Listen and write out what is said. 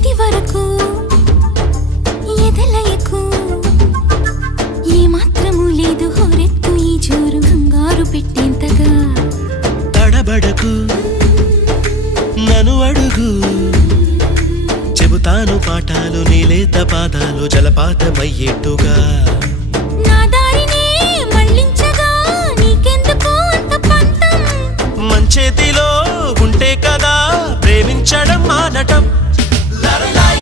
ఇది వరకు ఎదలయకు ఏ మాత్రము లేదు హోరెత్తు ఈ జోరు కంగారు పెట్టేంతగా తడబడకు నన్ను అడుగు చెబుతాను పాఠాలు నీలేత పాదాలు జలపాతమయ్యేట్టుగా నా దారినే మళ్ళించగా నీకెందుకు అంత పంతం మంచేతిలో ఉంటే కదా ప్రేమించడం మానటం